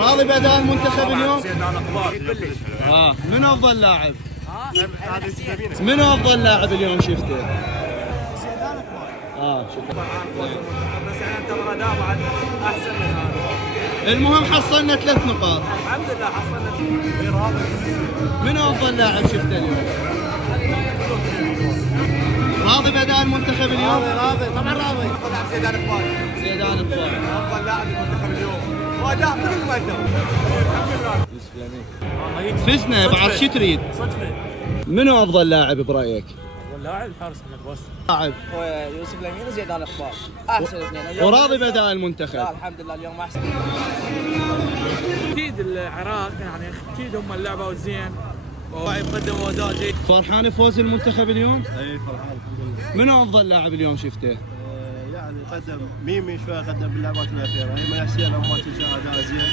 راضي بأداء المنتخب اليوم؟ من أفضل لاعب؟ من أفضل لاعب اليوم شفته؟ شكرا. بس احنا انتظر اداء بعد احسن من هذا. المهم حصلنا 3 نقاط. الحمد لله حصلنا. من أفضل لاعب شفته اليوم؟ راضي بأداء المنتخب اليوم؟ راضي طبعا راضي. افضل لاعب زيدان الطباعي. زيدان الطباعي افضل لاعب المنتخب اليوم. واداء مثل ما قدم. الحمد لله. يوسف الامين. فزنا بعد شو تريد؟ صدفه. منو أفضل لاعب برأيك؟ افضل لاعب حارس احمد بس. لاعب يوسف الامين وزيدان الطباعي احسن اثنين. وراضي بأداء المنتخب؟ لا الحمد لله اليوم احسن. اكيد العراق يعني اكيد هم اللي لعبوا زين وقدموا اداء جيد. فرحان بفوز المنتخب اليوم؟ اي فرحان الحمد لله. منو أفضل لاعب اليوم شفته؟ يعني قدم ميمي شويه قدم باللعبات الاخيره، هي ما يحسين ما تجاه اداء زين.